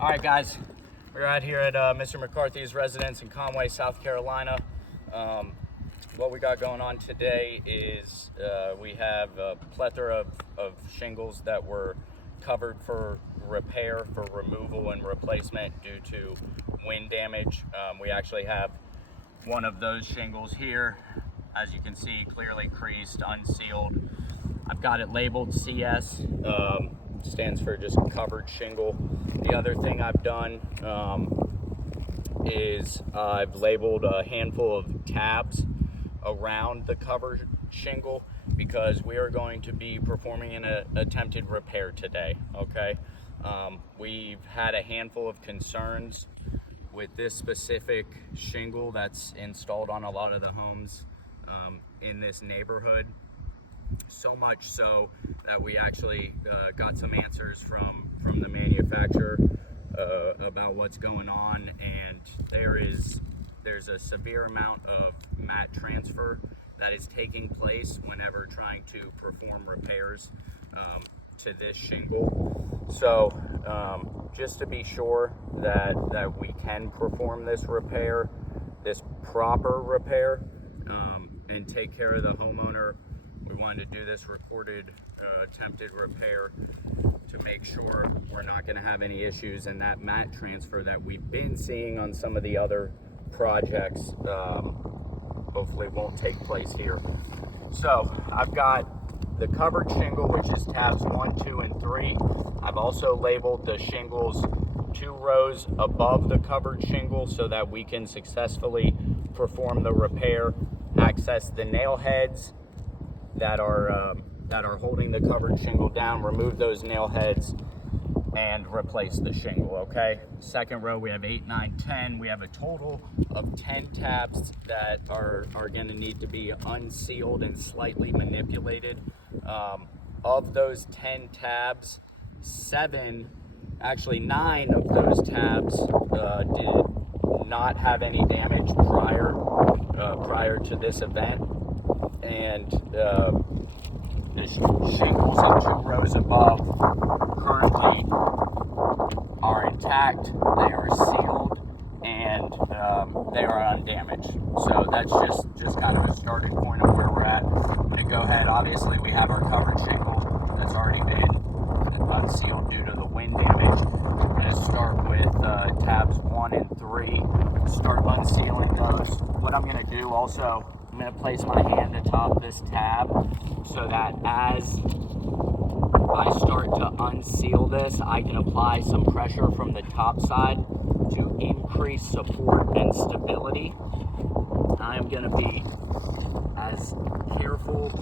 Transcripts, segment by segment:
All right, guys, we're out here at Mr. McCarthy's residence in Conway, South Carolina. What we got going on today is we have a plethora of shingles that were covered for repair, for removal and replacement due to wind damage. We actually have one of those shingles here, as you can see, clearly creased, unsealed. I've got it labeled CS, stands for just covered shingle. The other thing I've done is I've labeled a handful of tabs around the covered shingle because we are going to be performing an attempted repair today, okay? We've had a handful of concerns with this specific shingle that's installed on a lot of the homes in this neighborhood. So much so that we actually got some answers from the manufacturer about what's going on, and there's a severe amount of mat transfer that is taking place whenever trying to perform repairs to this shingle. So just to be sure that we can perform this repair, this proper repair, and take care of the homeowner, we wanted to do this recorded attempted repair to make sure we're not going to have any issues, and that mat transfer that we've been seeing on some of the other projects hopefully won't take place here. So I've got the covered shingle, which is tabs 1, 2, and 3. I've also labeled the shingles 2 rows above the covered shingle so that we can successfully perform the repair, access the nail heads that are holding the covered shingle down, remove those nail heads, and replace the shingle, okay? Second row, we have 8, 9, 10. We have a total of 10 tabs that are gonna need to be unsealed and slightly manipulated. Of those 10 tabs, 9 of those tabs did not have any damage prior to this event. And the shingles in 2 rows above currently are intact, they are sealed, and they are undamaged. So that's just kind of a starting point of where we're at. I'm going to go ahead, obviously we have our covered shingle that's already been unsealed due to the wind damage. I'm going to start with tabs 1 and 3, start unsealing those. What I'm going to do also, I'm going to place my hand atop this tab so that as I start to unseal this, I can apply some pressure from the top side to increase support and stability. I am going to be as careful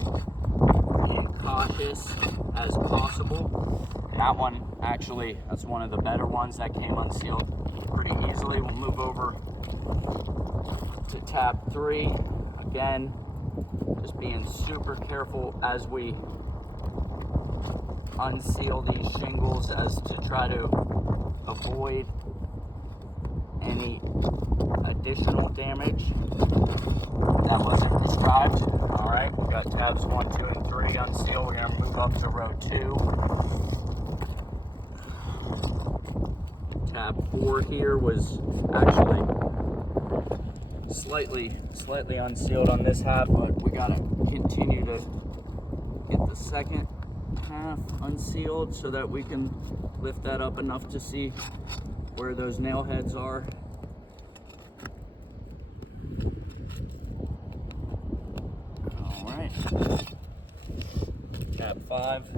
and cautious as possible. That one, actually, that's one of the better ones that came unsealed pretty easily. We'll move over to tab 3. Again, just being super careful as we unseal these shingles as to try to avoid any additional damage that wasn't prescribed. All right, we got tabs 1, 2, and 3 unsealed. We're gonna move up to row 2. Tab 4 here was actually slightly unsealed on this half, but we gotta continue to get the second half unsealed so that we can lift that up enough to see where those nail heads are. All right, tab 5.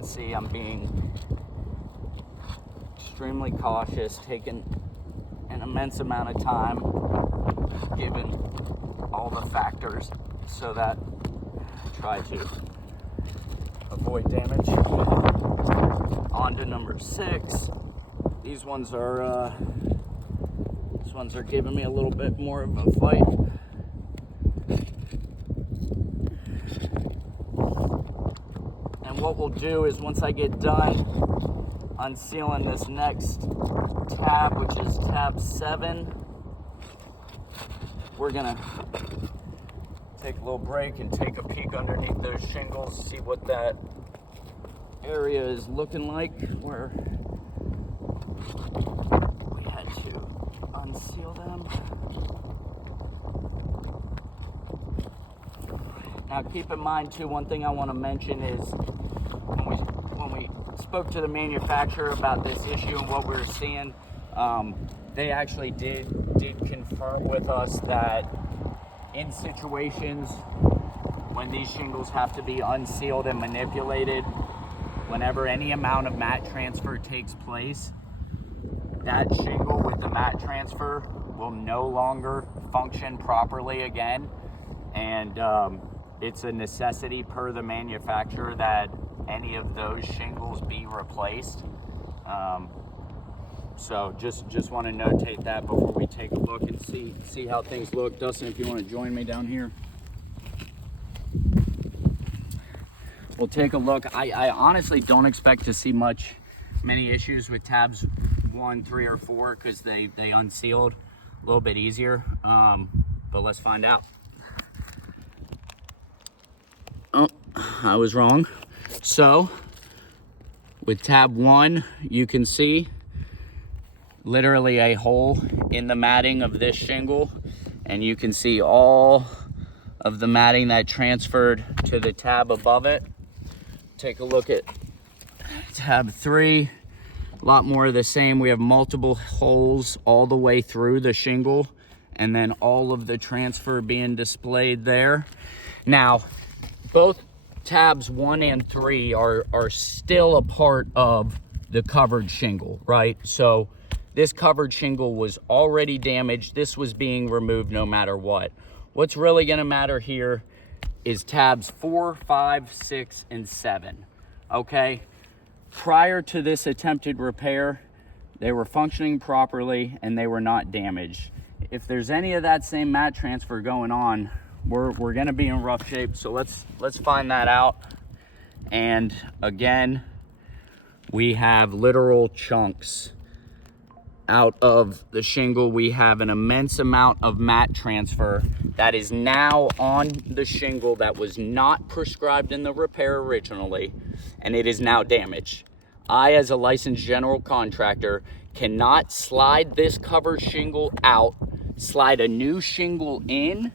See, I'm being extremely cautious, taking an immense amount of time, given all the factors, so that I try to avoid damage. On to number 6. These ones are giving me a little bit more of a fight. What we'll do is, once I get done unsealing this next tab, which is tab 7, we're gonna take a little break and take a peek underneath those shingles, see what that area is looking like where we had to unseal them. Now keep in mind too, one thing I want to mention is when we spoke to the manufacturer about this issue and what we were seeing, they actually did confirm with us that in situations when these shingles have to be unsealed and manipulated, whenever any amount of mat transfer takes place, that shingle with the mat transfer will no longer function properly again. And it's a necessity per the manufacturer that any of those shingles be replaced. So just want to notate that before we take a look and see how things look. Dustin, if you want to join me down here. We'll take a look. I honestly don't expect to see many issues with tabs 1, 3, or 4 because they unsealed a little bit easier. But let's find out. Oh, I was wrong. So with tab 1, you can see literally a hole in the matting of this shingle, and you can see all of the matting that transferred to the tab above it. Take a look at tab 3, a lot more of the same. We have multiple holes all the way through the shingle, and then all of the transfer being displayed there. Now, both tabs 1 and 3 are still a part of the covered shingle, right? So this covered shingle was already damaged. This was being removed no matter what. What's really gonna matter here is tabs 4, 5, 6, and 7, okay? Prior to this attempted repair, they were functioning properly and they were not damaged. If there's any of that same mat transfer going on, we're gonna be in rough shape. So let's find that out. And again, we have literal chunks out of the shingle. We have an immense amount of mat transfer that is now on the shingle that was not prescribed in the repair originally, and it is now damaged. I, as a licensed general contractor, cannot slide this covered shingle out, slide a new shingle in,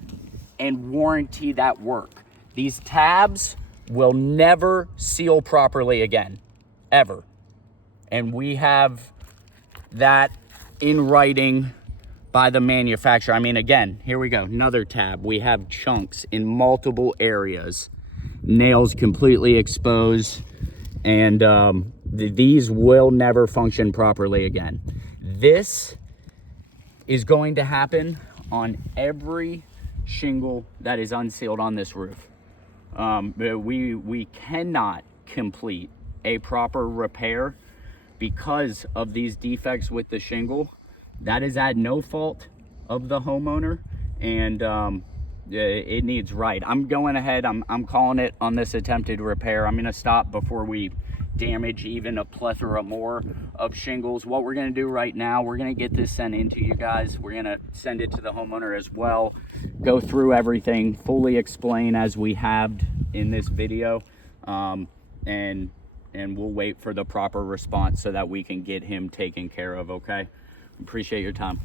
and warranty that work. These tabs will never seal properly again, ever. And we have that in writing by the manufacturer. I mean, again, here we go, another tab. We have chunks in multiple areas, nails completely exposed, and these will never function properly again. This is going to happen on every shingle that is unsealed on this roof. We cannot complete a proper repair because of these defects with the shingle. That is at no fault of the homeowner, and it needs right. I'm going ahead, I'm calling it on this attempted repair. I'm gonna stop before we damage even a plethora more of shingles. What we're gonna do right now, we're gonna get this sent in to you guys. We're gonna send it to the homeowner as well, go through everything, fully explain as we have in this video, and we'll wait for the proper response so that we can get him taken care of, okay? Appreciate your time.